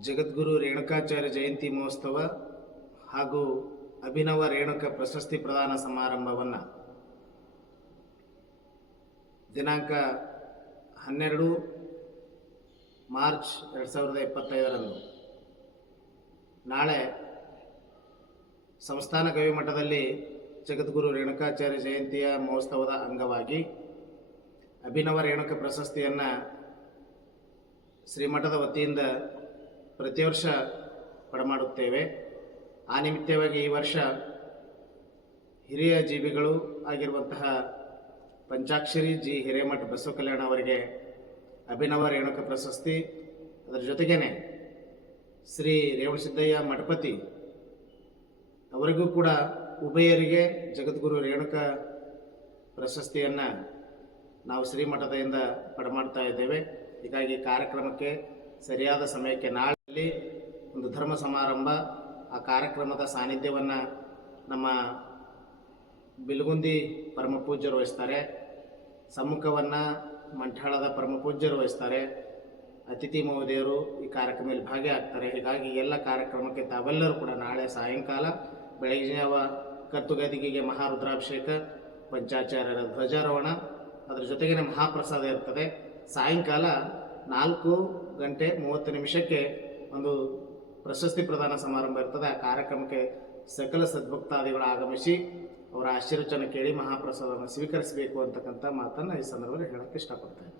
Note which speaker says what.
Speaker 1: ಜಗದ್ಗುರು ರೇಣುಕಾಚಾರ್ಯ ಜಯಂತಿ ಮಹೋತ್ಸವ ಹಾಗೂ ಅಭಿನವ ರೇಣುಕ ಪ್ರಶಸ್ತಿ ಪ್ರದಾನ ಸಮಾರಂಭವನ್ನು ದಿನಾಂಕ ಹನ್ನೆರಡು ಮಾರ್ಚ್ ಎರಡು ಸಾವಿರದ ಇಪ್ಪತ್ತೈದರಂದು. ನಾಳೆ ಸಂಸ್ಥಾನ ಗವಿ ಮಠದಲ್ಲಿ ಜಗದ್ಗುರು ರೇಣುಕಾಚಾರ್ಯ ಜಯಂತಿಯ ಮಹೋತ್ಸವದ ಅಂಗವಾಗಿ ಅಭಿನವ ರೇಣುಕ ಪ್ರಶಸ್ತಿಯನ್ನು ಶ್ರೀಮಠದ ವತಿಯಿಂದ ಪ್ರತಿ ವರ್ಷ ಕೊಡಮಾಡುತ್ತೇವೆ ಆ ನಿಮಿತ್ತವಾಗಿ ಈ ವರ್ಷ ಹಿರಿಯ ಜೀವಿಗಳು ಆಗಿರುವಂತಹ ಪಂಚಾಕ್ಷರಿ ಜಿ ಹಿರೇಮಠ ಬಸವ ಕಲ್ಯಾಣ ಅವರಿಗೆ ಅಭಿನವ ರೇಣುಕ ಪ್ರಶಸ್ತಿ. ಅದರ ಜೊತೆಗೇನೆ ಶ್ರೀ ರೇವಣಸಿದ್ದಯ್ಯ ಮಠಪತಿ ಅವರಿಗೂ ಕೂಡ ಉಭಯರಿಗೆ ಜಗದ್ಗುರು ರೇಣುಕ ಪ್ರಶಸ್ತಿಯನ್ನು ನಾವು ಶ್ರೀಮಠದಿಂದ ಪಡಮಾಡ್ತಾ ಇದ್ದೇವೆ. ಹೀಗಾಗಿ ಕಾರ್ಯಕ್ರಮಕ್ಕೆ ಸರಿಯಾದ ಸಮಯಕ್ಕೆ ನಾಳೆ ಒಂದು ಧರ್ಮ ಸಮಾರಂಭ, ಆ ಕಾರ್ಯಕ್ರಮದ ಸಾನ್ನಿಧ್ಯವನ್ನು ನಮ್ಮ ಬಿಲ್ಗುಂದಿ ಪರಮ ಪೂಜ್ಯರು ವಹಿಸ್ತಾರೆ. ಸಮ್ಮುಖವನ್ನು ಮಂಠಾಳದ ಪರಮ ಪೂಜ್ಯರು ವಹಿಸ್ತಾರೆ. ಅತಿಥಿ ಮಹೋದಯರು ಈ ಕಾರ್ಯಕ್ರಮದಲ್ಲಿ ಭಾಗಿಯಾಗ್ತಾರೆ. ಹೀಗಾಗಿ ಎಲ್ಲ ಕಾರ್ಯಕ್ರಮಕ್ಕೆ ತಾವೆಲ್ಲರೂ ಕೂಡ ನಾಳೆ ಸಾಯಂಕಾಲ ಬೆಳಗಿನ ಕರ್ತುಗದಿಗೆಗೆ ಮಹಾರುದ್ರಾಭಿಷೇಕ, ಪಂಚಾಚಾರ್ಯರ ಧ್ವಜಾರೋಹಣ, ಅದರ ಜೊತೆಗೆ ಮಹಾಪ್ರಸಾದ ಇರ್ತದೆ. ಸಾಯಂಕಾಲ ನಾಲ್ಕು ಗಂಟೆ ಮೂವತ್ತು ನಿಮಿಷಕ್ಕೆ ಒಂದು ಪ್ರಶಸ್ತಿ ಪ್ರದಾನ ಸಮಾರಂಭ ಇರ್ತದೆ. ಆ ಕಾರ್ಯಕ್ರಮಕ್ಕೆ ಸಕಲ ಸದ್ಭಕ್ತಾದಿಗಳು ಆಗಮಿಸಿ ಅವರ ಆಶೀರ್ವಚನ ಕೇಳಿ ಮಹಾಪ್ರಸಾದವನ್ನು ಸ್ವೀಕರಿಸಬೇಕು ಅಂತಕ್ಕಂಥ ಮಾತನ್ನು ಈ ಸಂದರ್ಭದಲ್ಲಿ ಹೇಳಕ್ಕೆ ಇಷ್ಟಪಡ್ತೇನೆ.